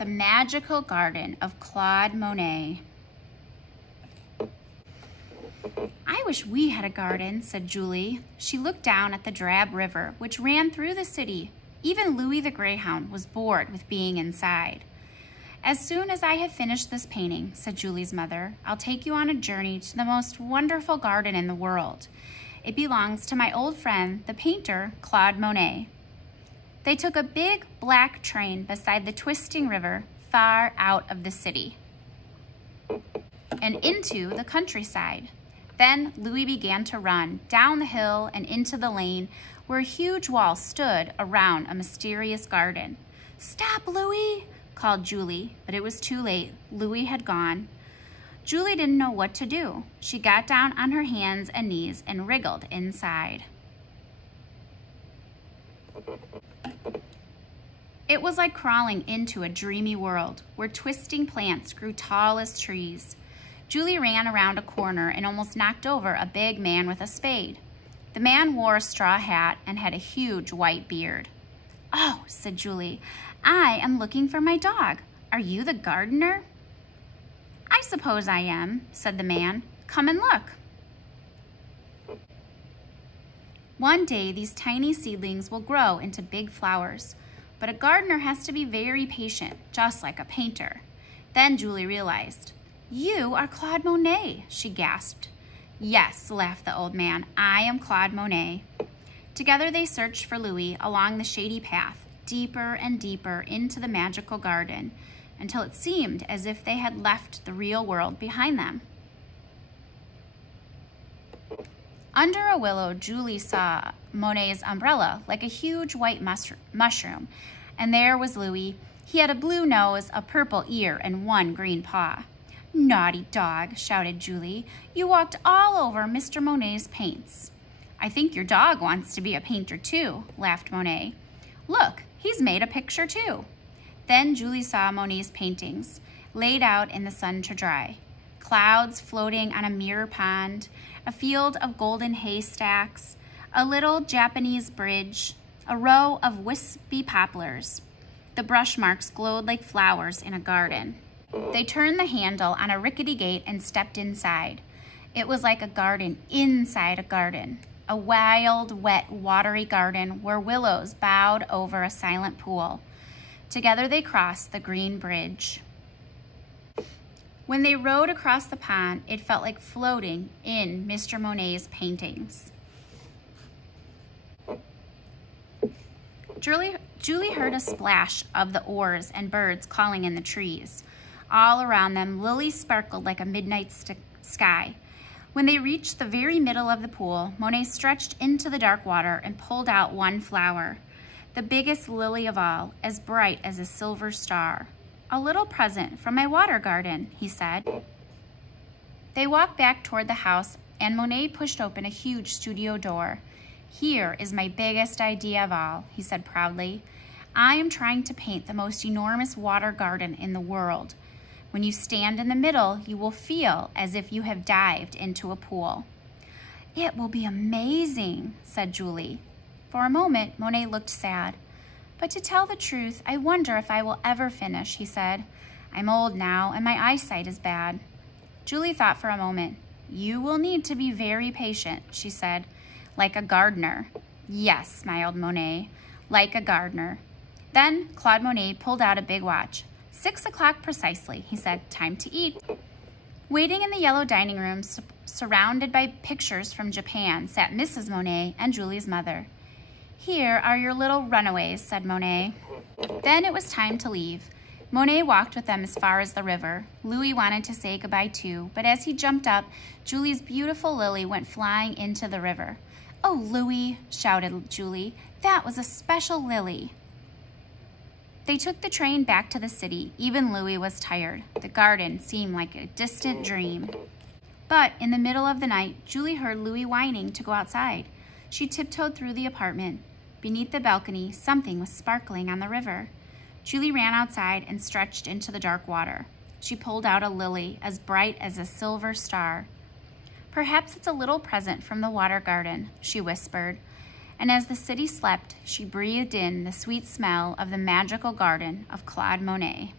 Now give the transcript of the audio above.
The Magical Garden of Claude Monet. I wish we had a garden, said Julie. She looked down at the drab river, which ran through the city. Even Louis the Greyhound was bored with being inside. As soon as I have finished this painting, said Julie's mother, I'll take you on a journey to the most wonderful garden in the world. It belongs to my old friend, the painter, Claude Monet. They took a big black train beside the twisting river far out of the city and into the countryside. Then Louis began to run down the hill and into the lane where a huge wall stood around a mysterious garden. "Stop, Louis!" called Julie, but it was too late. Louis had gone. Julie didn't know what to do. She got down on her hands and knees and wriggled inside. It was like crawling into a dreamy world where twisting plants grew tall as trees. Julie ran around a corner and almost knocked over a big man with a spade. The man wore a straw hat and had a huge white beard. "Oh," said Julie, "I am looking for my dog. Are you the gardener?" "I suppose I am," said the man. "Come and look." One day, these tiny seedlings will grow into big flowers, but a gardener has to be very patient, just like a painter. Then Julie realized, "You are Claude Monet," she gasped. "Yes," laughed the old man, "I am Claude Monet." Together they searched for Louis along the shady path, deeper and deeper into the magical garden, until it seemed as if they had left the real world behind them. Under a willow, Julie saw Monet's umbrella like a huge white mushroom, and there was Louis. He had a blue nose, a purple ear, and one green paw. "Naughty dog," shouted Julie. "You walked all over Mr. Monet's paints." "I think your dog wants to be a painter too," laughed Monet. "Look, he's made a picture too." Then Julie saw Monet's paintings, laid out in the sun to dry. Clouds floating on a mirror pond, a field of golden haystacks, a little Japanese bridge, a row of wispy poplars. The brush marks glowed like flowers in a garden. They turned the handle on a rickety gate and stepped inside. It was like a garden inside a garden, a wild, wet, watery garden where willows bowed over a silent pool. Together they crossed the green bridge. When they rode across the pond, it felt like floating in Mr. Monet's paintings. Julie heard a splash of the oars and birds calling in the trees. All around them, lilies sparkled like a midnight sky. When they reached the very middle of the pool, Monet stretched into the dark water and pulled out one flower, the biggest lily of all, as bright as a silver star. "A little present from my water garden," he said. They walked back toward the house, and Monet pushed open a huge studio door. "Here is my biggest idea of all," he said proudly. "I am trying to paint the most enormous water garden in the world. When you stand in the middle, you will feel as if you have dived into a pool." "It will be amazing," said Julie. For a moment, Monet looked sad. "But to tell the truth, I wonder if I will ever finish," he said. "I'm old now, and my eyesight is bad." Julie thought for a moment. "You will need to be very patient," she said. "Like a gardener." "Yes," smiled Monet, "like a gardener." Then Claude Monet pulled out a big watch. 6 o'clock precisely, he said. "Time to eat." Waiting in the yellow dining room, surrounded by pictures from Japan, sat Mrs. Monet and Julie's mother. "Here are your little runaways," said Monet. Then it was time to leave. Monet walked with them as far as the river. Louis wanted to say goodbye too, but as he jumped up, Julie's beautiful lily went flying into the river. "Oh, Louis," shouted Julie, "that was a special lily." They took the train back to the city. Even Louis was tired. The garden seemed like a distant dream. But in the middle of the night, Julie heard Louis whining to go outside. She tiptoed through the apartment. Beneath the balcony, something was sparkling on the river. Julie ran outside and stretched into the dark water. She pulled out a lily as bright as a silver star. "Perhaps it's a little present from the water garden," she whispered. And as the city slept, she breathed in the sweet smell of the magical garden of Claude Monet.